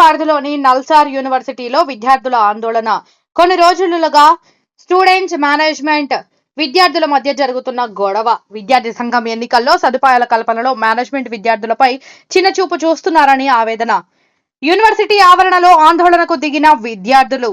పరిధిలోని నల్సార్ యూనివర్సిటీలో విద్యార్థుల ఆందోళన. కొన్ని రోజులుగా స్టూడెంట్స్ మేనేజ్మెంట్ విద్యార్థుల మధ్య జరుగుతున్న గొడవ. విద్యార్థి సంఘం ఎన్నికల్లో సదుపాయాల కల్పనలో మేనేజ్మెంట్ విద్యార్థులపై చిన్న చూపు చూస్తున్నారని ఆవేదన. యూనివర్సిటీ ఆవరణలో ఆందోళనకు దిగిన విద్యార్థులు.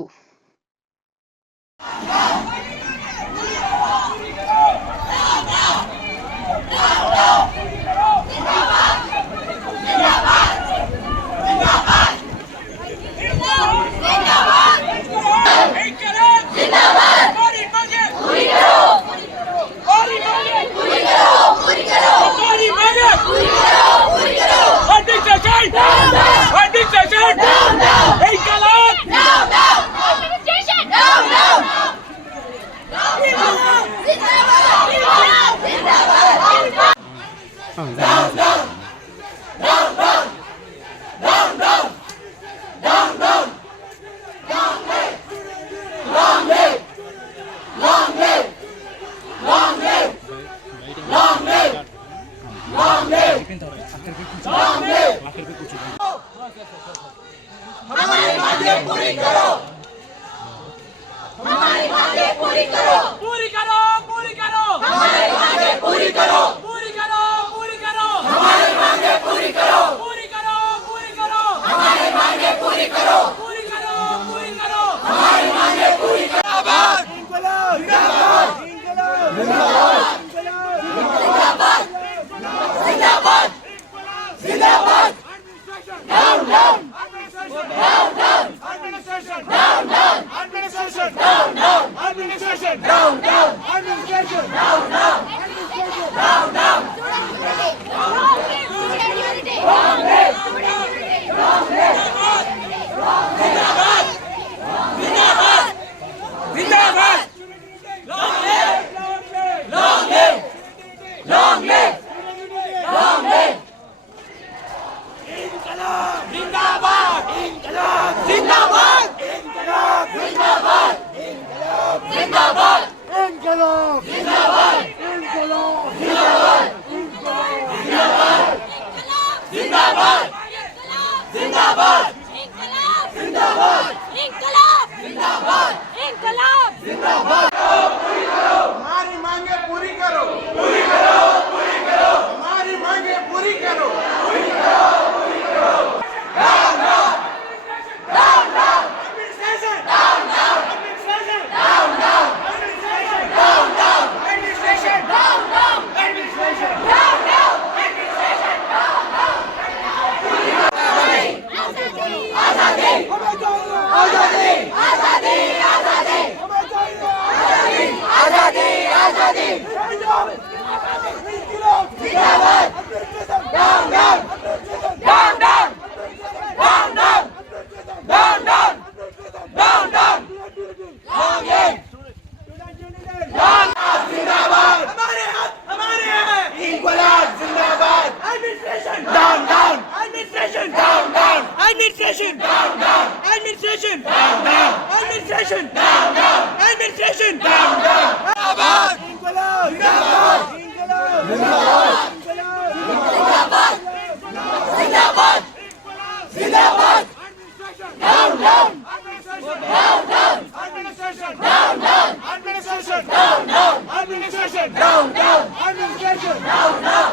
No, no, I'm Army Station, No, no.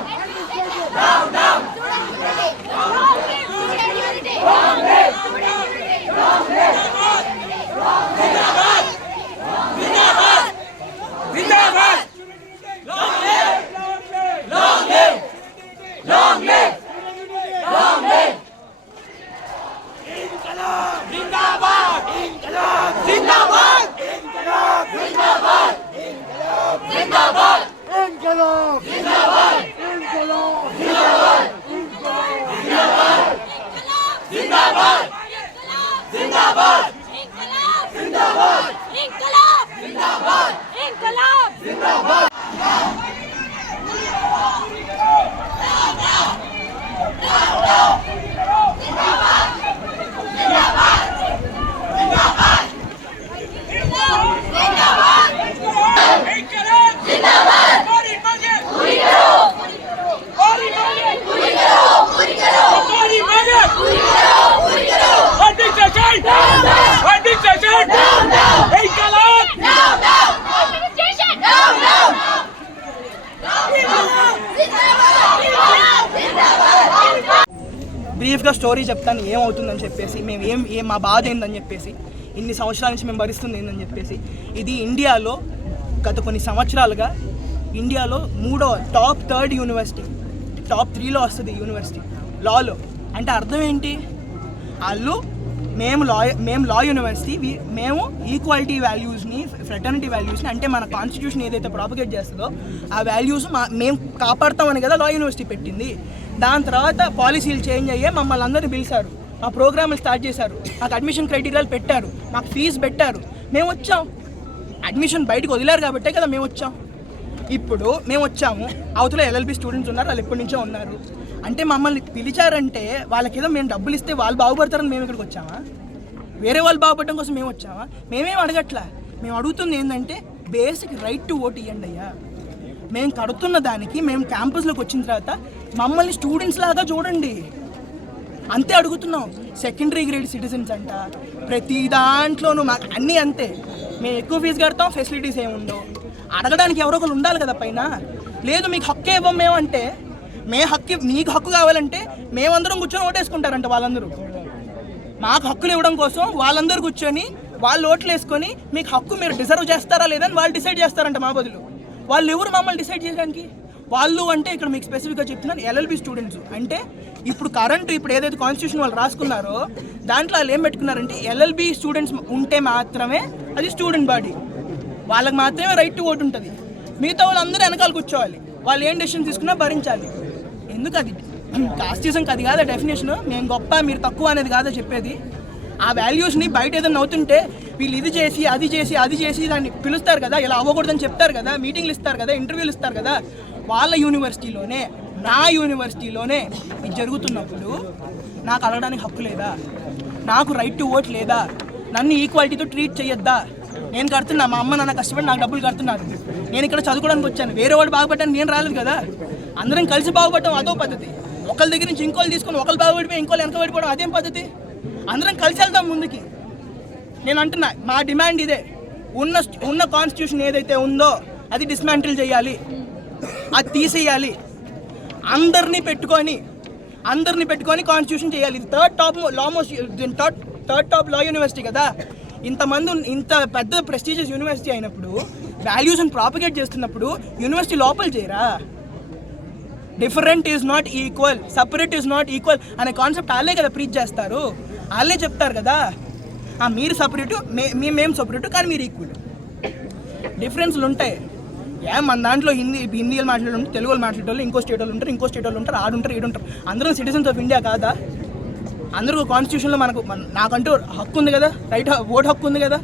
బ్రీఫ్గా స్టోరీ చెప్తాను ఏమవుతుందని చెప్పేసి మేము ఏం ఏ మా బాధ ఏందని చెప్పేసి ఇన్ని సంవత్సరాల నుంచి మేము భరిస్తుంది ఏందని చెప్పేసి. ఇది ఇండియాలో గత కొన్ని సంవత్సరాలుగా ఇండియాలో మూడో టాప్ థర్డ్ యూనివర్సిటీ టాప్ త్రీలో వస్తుంది యూనివర్సిటీ లాలో అంటే అర్థం ఏంటి? వాళ్ళు మేము లా మేము లా యూనివర్సిటీ మేము ఈక్వాలిటీ వాల్యూస్ని ఫ్రెటర్నిటీ వాల్యూస్ని అంటే మన కాన్స్టిట్యూషన్ ఏదైతే ప్రాపగేట్ చేస్తుందో ఆ వాల్యూస్ మా మేము కాపాడతామని కదా లా యూనివర్సిటీ పెట్టింది. దాని తర్వాత పాలసీలు చేంజ్ అయ్యే మమ్మల్ని అందరినీ పిలిచారు. మా ప్రోగ్రాములు స్టార్ట్ చేశారు. మాకు అడ్మిషన్ క్రైటీరియాలు పెట్టారు. మాకు ఫీజు పెట్టారు. మేము వచ్చాం. అడ్మిషన్ బయటకు వదిలారు కాబట్టే కదా మేము వచ్చాం. ఇప్పుడు మేము వచ్చాము. అవతల ఎల్ఎల్బి స్టూడెంట్స్ ఉన్నారు వాళ్ళు ఎప్పటి నుంచో ఉన్నారు. అంటే మమ్మల్ని పిలిచారంటే వాళ్ళకి ఏదో మేము డబ్బులు ఇస్తే వాళ్ళు బాగుపడతారని మేము ఇక్కడికి వచ్చామా? వేరే వాళ్ళు బాగుపడడం కోసం మేము వచ్చామా? మేమేం అడగట్లా? మేము అడుగుతుంది ఏంటంటే బేసిక్ రైట్ టు ఓట్ ఇవ్వండి అయ్యా. మేము కడుతున్న దానికి మేము క్యాంపస్లోకి వచ్చిన తర్వాత మమ్మల్ని స్టూడెంట్స్ లాగా చూడండి. అంతే అడుగుతున్నాం. సెకండరీ గ్రేడ్ సిటిజన్స్ అంట. ప్రతి దాంట్లోనూ మా అన్నీ అంతే. మేము ఎక్కువ ఫీజు కడతాం ఫెసిలిటీస్ ఏమి అడగడానికి ఎవరో ఒకరు ఉండాలి కదా పైన. లేదు మీకు హక్కే ఇవ్వం మేము అంటే మే హక్కు మీకు హక్కు కావాలంటే మేమందరం కూర్చొని ఓటేసుకుంటారంట వాళ్ళందరూ. మాకు హక్కులు ఇవ్వడం కోసం వాళ్ళందరూ కూర్చొని వాళ్ళు ఓట్లు వేసుకొని మీకు హక్కు మీరు డిజర్వ్ చేస్తారా లేదని వాళ్ళు డిసైడ్ చేస్తారంట మా బదులు. వాళ్ళు ఎవరు మమ్మల్ని డిసైడ్ చేయడానికి? వాళ్ళు అంటే ఇక్కడ మీకు స్పెసిఫిక్గా చెప్తున్నాను ఎల్ఎల్బి స్టూడెంట్స్ అంటే ఇప్పుడు కరెంట్ ఇప్పుడు ఏదైతే కాన్స్టిట్యూషన్ వాళ్ళు రాసుకున్నారో దాంట్లో వాళ్ళు ఏం పెట్టుకున్నారంటే ఎల్ఎల్బి స్టూడెంట్స్ ఉంటే మాత్రమే అది స్టూడెంట్ బాడీ వాళ్ళకి మాత్రమే రైట్ టు ఓటు ఉంటుంది. మిగతా వాళ్ళందరూ వెనకాల కూర్చోవాలి. వాళ్ళు ఏం డెసిషన్ తీసుకున్నా భరించాలి. ఎందుకు అది? కాస్టిజంకి అది కాదా డెఫినేషన్ మేము గొప్ప మీరు తక్కువ అనేది కాదా చెప్పేది? ఆ వాల్యూస్ని బయట ఏదైనా అవుతుంటే వీళ్ళు ఇది చేసి అది చేసి అది చేసి దాన్ని పిలుస్తారు కదా ఇలా అవ్వకూడదని చెప్తారు కదా మీటింగ్లు ఇస్తారు కదా ఇంటర్వ్యూలు ఇస్తారు కదా వాళ్ళ యూనివర్సిటీలోనే నా యూనివర్సిటీలోనే ఇది జరుగుతున్నప్పుడు నాకు అడగడానికి హక్కు లేదా? నాకు రైట్ టు ఓట్ లేదా? నన్ను ఈక్వాలిటీతో ట్రీట్ చేయొద్దా? నేను కడుతున్నా మా అమ్మ నాన్న కష్టపడి నాకు డబ్బులు కడుతున్నారు. నేను ఇక్కడ చదువుకోవడానికి వచ్చాను. వేరే వాడు బాగుపడ్డాను నేను రాలేదు కదా. అందరం కలిసి బాగుపడటం అదో పద్ధతి. ఒకళ్ళ దగ్గర నుంచి ఇంకోళ్ళు తీసుకొని ఒకళ్ళు బాగుపడిపోయి ఇంకోళ్ళు వెనకబడిపోవడం అదేం పద్ధతి? అందరం కలిసి వెళ్దాం ముందుకి. నేను అంటున్నా మా డిమాండ్ ఇదే. ఉన్న ఉన్న కాన్స్టిట్యూషన్ ఏదైతే ఉందో అది డిస్మాంటిల్ చేయాలి. అది తీసేయాలి. అందరినీ పెట్టుకొని అందరినీ పెట్టుకొని కాన్స్టిట్యూషన్ చేయాలి. ఇది third top law most third third top law university కదా. ఇంతమంది ఇంత పెద్ద ప్రెస్టీజియస్ యూనివర్సిటీ అయినప్పుడు వాల్యూస్ని ప్రాపగేట్ చేస్తున్నప్పుడు యూనివర్సిటీ లోపల చేయరా different is not equal separate is not equal అనే కాన్సెప్ట్ వాళ్ళే కదా ప్రీచ్ చేస్తారు. వాళ్ళే చెప్తారు కదా. మీరు సపరేటు మే మీ- మేము సపరేటు కానీ మీరు ఈక్వల్ డిఫరెన్స్లు ఉంటాయి. ఏ మన దాంట్లో హిందీ హిందీలు మాట్లాడే ఉంటారు తెలుగు మాట్లాడే వాళ్ళు ఇంకో స్టేట్ వాళ్ళు ఉంటారు ఇంకో స్టేట్ వాళ్ళు ఉంటారు ఆడుంటారు ఈడుంటారు. అందరం సిటిజన్స్ ఆఫ్ ఇండియా కాదా? అందరూ కాన్స్టిట్యూషన్లో మనకు నాకంటూ హక్కు ఉంది కదా రైట్ ఓటు హక్కు ఉంది కదా.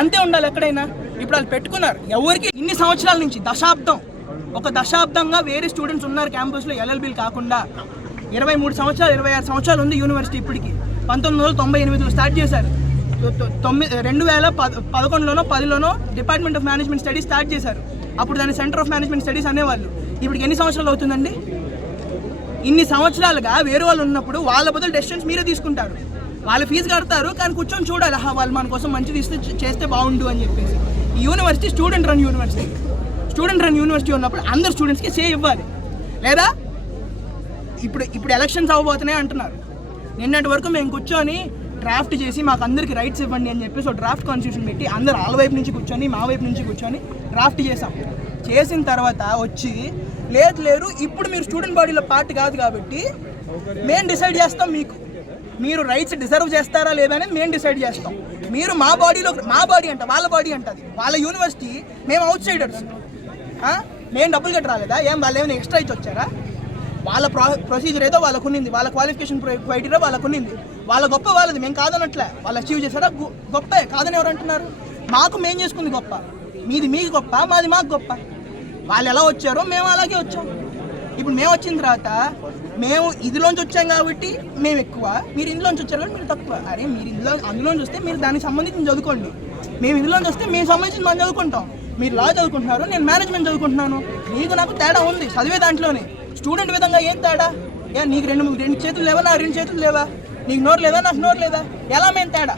అంతే ఉండాలి ఎక్కడైనా. ఇప్పుడు వాళ్ళు పెట్టుకున్నారు. ఎవరికి? ఇన్ని సంవత్సరాల నుంచి దశాబ్దం. ఒక దశాబ్దంగా వేరే స్టూడెంట్స్ ఉన్నారు క్యాంపస్లో ఎల్ఎల్బీలు కాకుండా. ఇరవై మూడు సంవత్సరాలు ఇరవై ఆరు సంవత్సరాలు ఉంది యూనివర్సిటీ ఇప్పటికి. పంతొమ్మిది వందల తొంభై ఎనిమిదిలో స్టార్ట్ చేశారు. తొమ్మిది రెండు వేల పద పదకొండులోనో పదిలోనో department of management studies start చేశారు. అప్పుడు దాన్ని సెంటర్ ఆఫ్ మేనేజ్మెంట్ స్టడీస్ అనేవాళ్ళు. ఇప్పటికి ఎన్ని సంవత్సరాలు అవుతుందండి? ఇన్ని సంవత్సరాలుగా వేరే వాళ్ళు ఉన్నప్పుడు వాళ్ళ బదులు డెసిషన్స్ మీరే తీసుకుంటారు. వాళ్ళ ఫీజు కడతారు కానీ కూర్చొని చూడాలి. వాళ్ళు మన కోసం మంచిది ఇస్తే చేస్తే బాగుండు అని చెప్పేసి. ఈ university student run university student run university ఉన్నప్పుడు అందరు స్టూడెంట్స్కి సే ఇవ్వాలి. లేదా? ఇప్పుడు ఇప్పుడు ఎలక్షన్స్ అవ్వబోతున్నాయి అంటున్నారు. నిన్నటి వరకు మేము కూర్చొని డ్రాఫ్ట్ చేసి మాకు అందరికి రైట్స్ ఇవ్వండి అని చెప్పేసి ఒక డ్రాఫ్ట్ కాన్స్టిట్యూషన్ పెట్టి అందరు వాళ్ళ వైపు నుంచి కూర్చొని మా వైపు నుంచి కూర్చొని డ్రాఫ్ట్ చేసాం చేసిన తర్వాత వచ్చి లేదు లేరు. ఇప్పుడు మీరు స్టూడెంట్ బాడీలో పార్ట్ కాదు కాబట్టి మేము డిసైడ్ చేస్తాం మీకు. మీరు రైట్స్ డిజర్వ్ చేస్తారా లేదా అనేది మేము డిసైడ్ చేస్తాం. మీరు మా బాడీలో మా బాడీ అంట వాళ్ళ బాడీ అంటది వాళ్ళ యూనివర్సిటీ మేము అవుట్ సైడర్స్ మేము డబ్బులు కట్టి రాలేదా? ఏం వాళ్ళు ఏమైనా ఎక్స్ట్రా ఇచ్చి వచ్చారా? వాళ్ళ ప్రొసీజర్ ఏదో వాళ్ళకు ఉన్నింది. వాళ్ళ క్వాలిఫికేషన్ క్రైటీరియా వాళ్ళకు ఉన్నింది. వాళ్ళ గొప్ప వాళ్ళది. మేము కాదనట్లే. వాళ్ళు అచీవ్ చేశారా? గొప్పే. కాదని ఎవరు అంటున్నారు? మాకు మేము చేసుకుంది గొప్ప. మీది మీకు గొప్ప మాది మాకు గొప్ప. వాళ్ళు ఎలా వచ్చారో మేము అలాగే వచ్చాం. ఇప్పుడు మేము వచ్చిన తర్వాత మేము ఇదిలోంచి వచ్చాం కాబట్టి మేము ఎక్కువ మీరు ఇందులోంచి వచ్చారు కాబట్టి మీరు తక్కువ. అరే మీరు ఇందులో అందులోంచి వస్తే మీరు దానికి సంబంధించి చదువుకోండి. మేము ఇందులోంచి వస్తే మేము సంబంధించి మనం చదువుకుంటాం. మీరు లా చదువుకుంటున్నారు నేను మేనేజ్మెంట్ చదువుకుంటున్నాను. నీకు నాకు తేడా ఉంది చదివే దాంట్లోనే. స్టూడెంట్ విధంగా ఏం తేడా? ఏ నీకు రెండు రెండు చేతులు లేవా? నా రెండు చేతులు లేవా? నీకు నోరు లేదా? నాకు నోరు లేదా? ఎలా మేము తేడా?